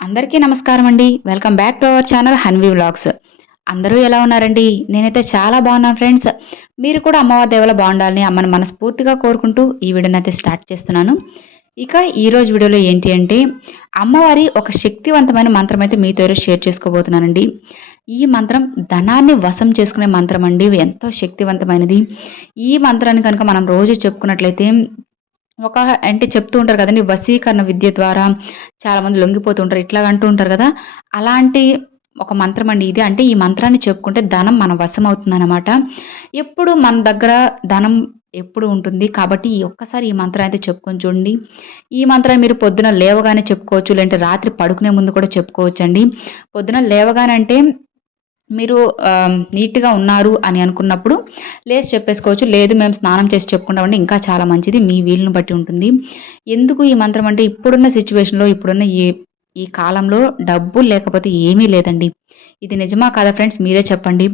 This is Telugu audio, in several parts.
అందరికీ నమస్కారం అండి. Welcome back to our channel Hanvi vlogs అందరూ ఎలా ఉన్నారండి? నేనైతే చాలా బాగున్నాను ఫ్రెండ్స్ మీరు కూడా అమ్మవారి దేవుల బాగుండాలని అమ్మని మనస్ఫూర్తిగా కోరుకుంటూ ఈ వీడియోని అయితే స్టార్ట్ చేస్తున్నాను. ఇక ఈరోజు వీడియోలో ఏంటి అంటే అమ్మవారి ఒక శక్తివంతమైన మంత్రం అయితే మీతో షేర్ చేసుకోబోతున్నానండి. ఈ మంత్రం ధనాన్ని వశం చేసుకునే మంత్రం అండి. ఎంతో శక్తివంతమైనది. ఈ మంత్రాన్ని కనుక మనం రోజు చెప్పుకున్నట్లయితే ఒక అంటే చెప్తూ ఉంటారు కదండి వశీకరణ విద్య ద్వారా చాలామంది లొంగిపోతూ ఉంటారు ఇట్లా అంటూ ఉంటారు కదా. అలాంటి ఒక మంత్రం అండి ఇది. అంటే ఈ మంత్రాన్ని చెప్పుకుంటే ధనం మన వశం అవుతుందన్నమాట ఎప్పుడు మన దగ్గర ధనం ఎప్పుడు ఉంటుంది? కాబట్టి ఈ ఒక్కసారి ఈ మంత్రం అయితే చెప్పుకొని చూడండి. ఈ మంత్రాన్ని మీరు పొద్దున లేవగానే చెప్పుకోవచ్చు లేదంటే రాత్రి పడుకునే ముందు కూడా చెప్పుకోవచ్చు అండి పొద్దున లేవగానే అంటే మీరు నీట్గా ఉన్నారు అని అనుకున్నప్పుడు లేచి చెప్పేసుకోవచ్చు లేదు మేము స్నానం చేసి చెప్పుకుంటామంటే ఇంకా చాలా మంచిది మీ వీలును బట్టి ఉంటుంది. ఎందుకు ఈ మంత్రం అంటే ఇప్పుడున్న సిచ్యువేషన్లో ఇప్పుడున్న ఈ ఈ కాలంలో డబ్బు లేకపోతే ఏమీ లేదండి. ఇది నిజమా కాదా ఫ్రెండ్స్? మీరే చెప్పండి.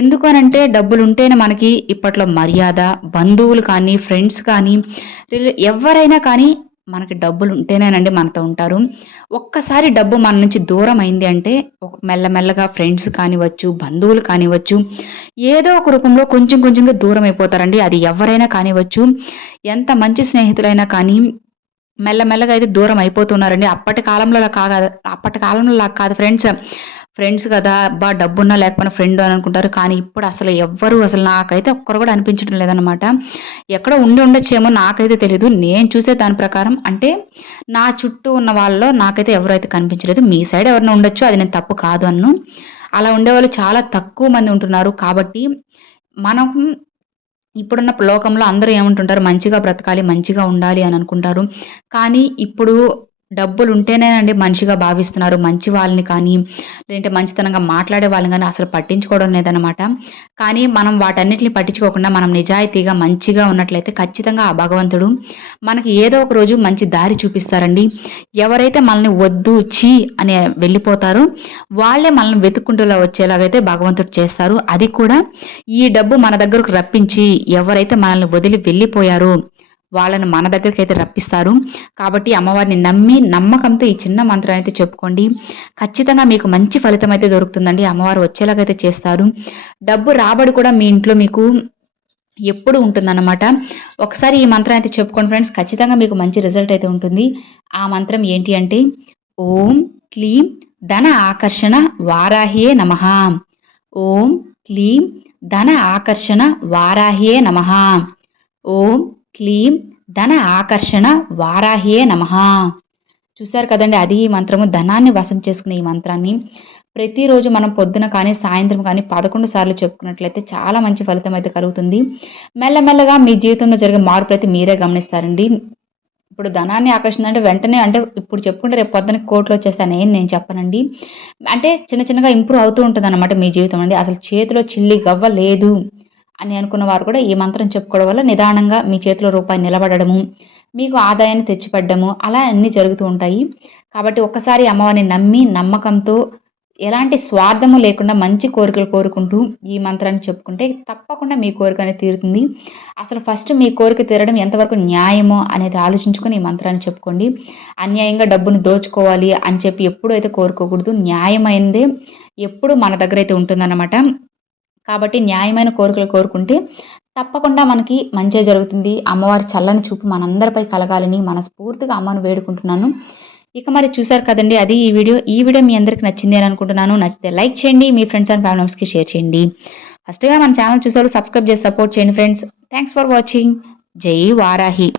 ఎందుకు అనంటే డబ్బులు ఉంటేనే మనకి ఇప్పట్లో మర్యాద బంధువులు కానీ ఫ్రెండ్స్ కానీ ఎవరైనా కానీ మనకి డబ్బులు ఉంటేనేనండి మనతో ఉంటారు. ఒక్కసారి డబ్బు మన నుంచి దూరం అయింది అంటే మెల్లమెల్లగా ఫ్రెండ్స్ కానివచ్చు బంధువులు కానివచ్చు ఏదో ఒక రూపంలో కొంచెం కొంచెంగా దూరం అయిపోతారండి అది ఎవరైనా కానివచ్చు ఎంత మంచి స్నేహితులైనా కానీ మెల్లమెల్లగా అయితే దూరం అయిపోతున్నారండి అప్పటి కాలంలో కాదు అప్పటి కాలంలో కాదు ఫ్రెండ్స్. ఫ్రెండ్స్ కదా బా డబ్బున్నా లేకపోయినా ఫ్రెండ్ అని అనుకుంటారు. కానీ ఇప్పుడు అసలు ఎవ్వరు అసలు నాకైతే ఒక్కరు కూడా అనిపించడం లేదనమాట ఎక్కడ ఉండి ఉండొచ్చేమో నాకైతే తెలియదు నేను చూసే దాని ప్రకారం అంటే నా చుట్టూ ఉన్న వాళ్ళలో నాకైతే ఎవరైతే కనిపించలేదు మీ సైడ్ ఎవరైనా ఉండొచ్చు అది నేను తప్పు కాదు అన్ను. అలా ఉండేవాళ్ళు చాలా తక్కువ మంది ఉంటున్నారు. కాబట్టి మనం ఇప్పుడున్న లోకంలో అందరూ ఏమంటుంటారు? మంచిగా బ్రతకాలి మంచిగా ఉండాలి అని అనుకుంటారు. కానీ ఇప్పుడు డబ్బులు ఉంటేనేనండి మనిషిగా భావిస్తున్నారు. మంచి వాళ్ళని కానీ లేదంటే మంచితనంగా మాట్లాడే వాళ్ళని కానీ అసలు పట్టించుకోవడం లేదనమాట కానీ మనం వాటన్నిటిని పట్టించుకోకుండా మనం నిజాయితీగా మంచిగా ఉన్నట్లయితే ఖచ్చితంగా ఆ భగవంతుడు మనకి ఏదో ఒక రోజు మంచి దారి చూపిస్తారండి. ఎవరైతే మనల్ని వద్దు చీ అని వెళ్ళిపోతారో వాళ్ళే మనల్ని వెతుక్కుంటూ వచ్చేలాగైతే భగవంతుడు చేస్తారు. అది కూడా ఈ డబ్బు మన దగ్గరకు రప్పించి ఎవరైతే మనల్ని వదిలి వెళ్ళిపోయారో వాళ్ళని మన దగ్గరికి అయితే రప్పిస్తారు. కాబట్టి అమ్మవారిని నమ్మి నమ్మకంతో ఈ చిన్న మంత్రాన్ని అయితే చెప్పుకోండి. ఖచ్చితంగా మీకు మంచి ఫలితం అయితే దొరుకుతుందండి. అమ్మవారు వచ్చేలాగైతే చేస్తారు. డబ్బు రాబడి కూడా మీ ఇంట్లో మీకు ఎప్పుడు ఉంటుందన్నమాట. ఒకసారి ఈ మంత్రం అయితే చెప్పుకోండి ఫ్రెండ్స్. ఖచ్చితంగా మీకు మంచి రిజల్ట్ అయితే ఉంటుంది. ఆ మంత్రం ఏంటి అంటే ఓం క్లీం ధన ఆకర్షణ వారాహియే నమ. ఓం క్లీం ధన ఆకర్షణ వారాహియే నమ. ఓం క్లీం ధన ఆకర్షణ వారాహియే నమ. చూశారు కదండి అది ఈ మంత్రము. ధనాన్ని వశం చేసుకునే ఈ మంత్రాన్ని ప్రతిరోజు మనం పొద్దున కానీ సాయంత్రం కానీ పదకొండు సార్లు చెప్పుకున్నట్లయితే చాలా మంచి ఫలితం అయితే కలుగుతుంది. మెల్లమెల్లగా మీ జీవితంలో జరిగే మార్పు అయితే మీరే గమనిస్తారండి. ఇప్పుడు ధనాన్ని ఆకర్షణ అంటే వెంటనే అంటే ఇప్పుడు చెప్పుకుంటే రేపు పొద్దున కోట్లు వచ్చేస్తానే నేను చెప్పనండి. అంటే చిన్న చిన్నగా ఇంప్రూవ్ అవుతూ ఉంటుంది అనమాట మీ జీవితం అనేది అసలు చేతిలో చిల్లి గవ్వ లేదు. అని అనుకున్న వారు కూడా ఈ మంత్రం చెప్పుకోవడం వల్ల నిదానంగా మీ చేతిలో రూపాయి నిలబడము మీకు ఆదాయాన్ని తెచ్చిపెట్టడము అలా అన్నీ జరుగుతూ ఉంటాయి. కాబట్టి ఒక్కసారి అమ్మవారిని నమ్మి నమ్మకంతో ఎలాంటి స్వార్థము లేకుండా మంచి కోరికలు కోరుకుంటూ ఈ మంత్రాన్ని చెప్పుకుంటే తప్పకుండా మీ కోరిక అనేది తీరుతుంది. అసలు ఫస్ట్ మీ కోరిక తీరడం ఎంతవరకు న్యాయమో అనేది ఆలోచించుకొని ఈ మంత్రాన్ని చెప్పుకోండి. అన్యాయంగా డబ్బును దోచుకోవాలి అని చెప్పి ఎప్పుడైతే అయితే కోరుకోకూడదు. న్యాయమైనదే ఎప్పుడు మన దగ్గర అయితే ఉంటుందన్నమాట. కాబట్టి న్యాయమైన కోరికలు కోరుకుంటే తప్పకుండా మనకి మంచి జరుగుతుంది. అమ్మవారి చల్లని చూపు మనందరిపై కలగాలని మనస్ఫూర్తిగా అమ్మను వేడుకుంటున్నాను. ఇక మరి చూసారు కదండి అది ఈ వీడియో. ఈ వీడియో మీ అందరికి నచ్చింది అని అనుకుంటున్నాను. నచ్చితే లైక్ చేయండి మీ ఫ్రెండ్స్ అండ్ ఫ్యామిలీ మెంబర్స్కి షేర్ చేయండి. ఫస్ట్గా మన ఛానల్ చూసారు సబ్స్క్రైబ్ చేసి సపోర్ట్ చేయండి ఫ్రెండ్స్. Thanks for watching. జై వారాహి.